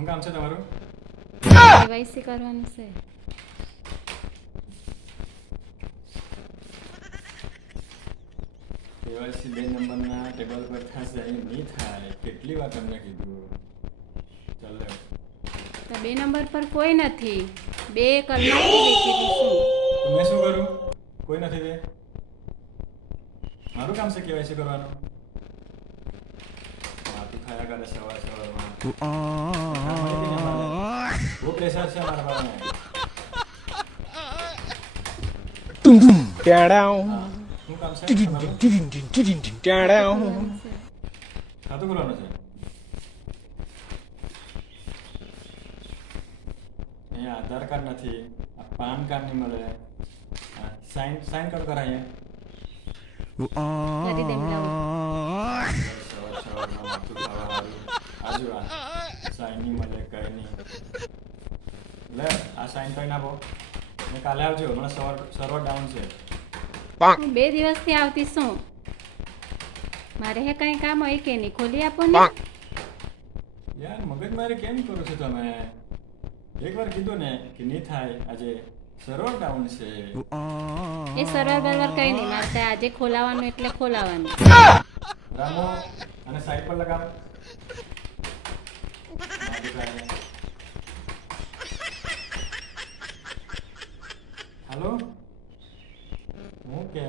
શું કામ છે તમારું? કેવાયસી કરવાનું છે. કેવાયસી 2 નંબરના ટેબલ પર થશે, નહીં થાય. કેટલી વાર તમને કીધું? ચાલો તો 2 નંબર પર કોઈ નથી. 2 કલાકથી બેઠી છું. તો મેં શું કરું? કોઈ નથી તે મારું કામ છે કેવાયસી કરવાનું. માથું ખાયા કરે સવારમાં. બહુ પ્રેશર છે મારા પાસે. શું કામ છે તમારું? કરવાનું છે. ખાતું ખોલવાનું છે. અહીંયા આધાર કાર્ડ નથી, આ પાન કાર્ડ નહીં મળે. સાઈન કર કરાય. કરી દેમ લાવું. સવારમાં માથું ખાવાનું. આજુ આ સાઈન નહીં મળે, કઈ નહીં. લે આ સાઈન કરી નાખો ને કાલે આવજો. હમણાં સર્વર ડાઉન છે. હું 2 દિવસથી આવતી છું. મારે હે કંઈ કામ હોય કે નહીં? ખોલી આપો ને. યાર મગજમારી કેમ કરો છો તમે? એકવાર કીધું ને કે નહીં થાય, આજે સર્વર ડાઉન છે. એ સર્વર બરવાર કંઈ નહીં. મારે તો આજે ખોલાવાનું એટલે ખોલાવાનું. રામો અને સાઈડ પર લગાવ. હાલો, હું કે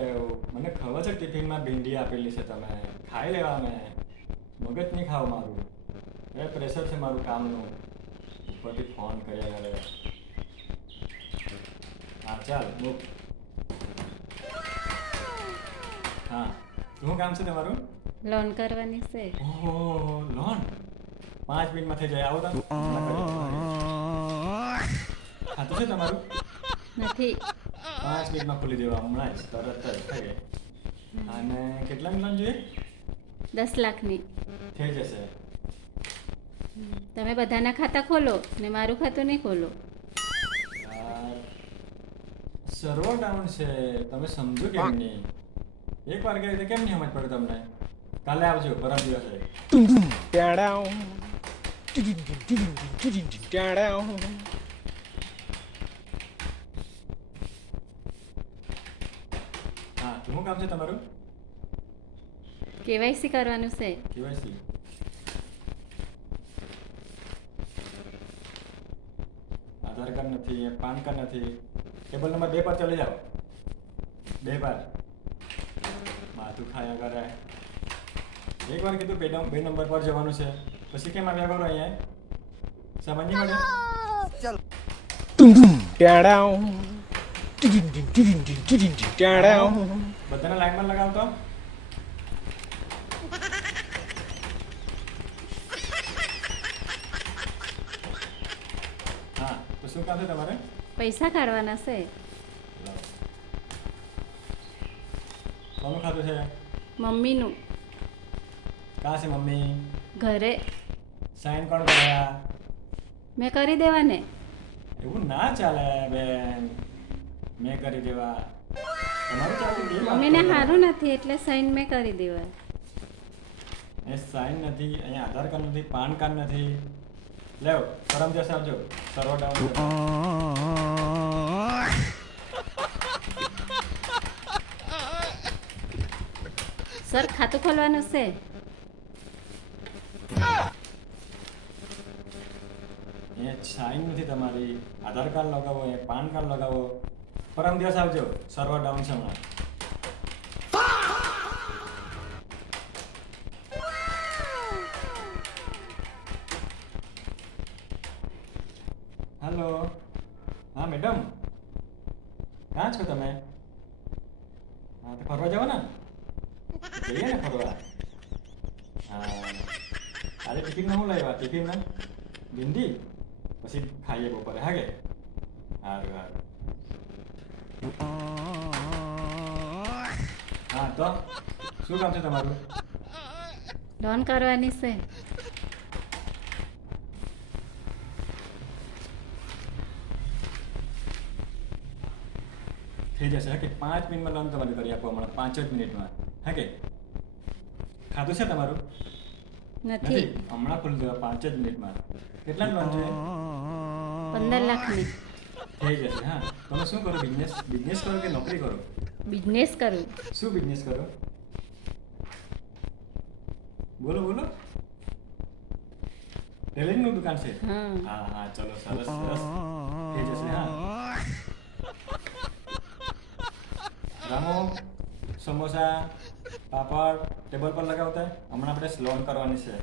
મને ખબર છે ટિફિનમાં ભીંડી આપેલી છે, તમે ખાઈ લેવા. મેં મગજ નહીં ખાવ મારું. એ પ્રેશર છે મારું કામનું. ઉપરથી ફોન કર્યા કરે. હા ચાલ મૂક. હા શું કામ છે તમારું? લોન કરવાની છે. ઓહો લોન 5 મિનિટમાં થઈ જાય. આવો તમે. ખાતું છે તમારું? નથી. 5 મિનિટમાં ખોલી દેવા. હમણાં જ તરત જ થઈ જાય. અને કેટલાની લોન જોઈએ? 10 લાખની. થઈ જશે. તમે બધાના ખાતા ખોલો ને મારું ખાતું નહીં ખોલો. સર્વર ડાઉન છે, તમે સમજો કેમ નહીં? એક વાર કહે તો કેમ નહીં સમજ પડે તમને? કાલે આવજો, પરમ દિવસે. હા શું કામ છે તમારું? કેવાયસી કરવાનું છે. કેવાયસી આધાર કાર્ડ નથી, પાન કાર્ડ નથી. ટેબલ નંબર 2 પર ચલે જાઓ. 2 પર માથું ખાયા કરે. એક વાર કીધું 2 નંબર પર જવાનું છે, પછી કેમ આવ્યા કરો અહીંયા? સમજ નહીં પડે? બધાને લાઈનમાં લગાવતો. હા તો શું કામ છે તમારે? પૈસા કાઢવાના છે. કોનું ખાતું છે? મમ્મીનું. કાં છે મમ્મી? ઘરે. સાઈન કોણ કર્યા? મેં કરી દેવા ને. એવું ના ચાલે બેન. મેં કરી દેવા. તમારું ચાલુ એ વાત મમ્મીને કરો. સારું નથી એટલે સાઈન મેં કરી દેવા. એ સાઈન નથી, અહીંયા આધાર કાર્ડ નથી, પાન કાર્ડ નથી. લેવ પરમ દિવસે આવજો. સર્વર ડાઉન છે. સર ખાતું ખોલવાનું છે. અહીંયા સાઈન નથી તમારી. આધાર કાર્ડ લગાવો, અહીંયા પાન કાર્ડ લગાવો. પરમ દિવસ આવજો. સર્વર ડાઉન છે હમણાં. હેલો. હા મેડમ, ક્યાં છો તમે? હા તો ફરવા જાઓ ને. જઈએ ને ફરવા. હા આજે ટિફિનમાં શું લાવ્યા? ટિફિનમાં ભીંડી, પછી ખાઈએ બપોરે. હા કે સારું સારું. હા તો શું કામ છે તમારું? લોન કરવાની છે. થઈ જશે. હા કે 5 મિનિટમાં લોન તમારી કરી આપો. હમણાં 5 જ મિનિટમાં. હા કે ખાતું છે તમારું? નથી. હમણાં ખોલી દેવા 5 જ મિનિટમાં. કેટલાની લોન છે? 15 લાખની. થઈ જશે. હા, તમે શું કરો? બિઝનેસ કરો કે નોકરી કરો? બિઝનેસ કરું. શું બિઝનેસ કરો? બોલો બોલો. ટેલરિંગનું દુકાન છે? હા. હા હા, ચલો સરસ સરસ. થઈ જશે. હા, રામો સમોસા પાપડ ટેબલ પર લગાવતા. હમણાં આપણે લોન કરવાની છે.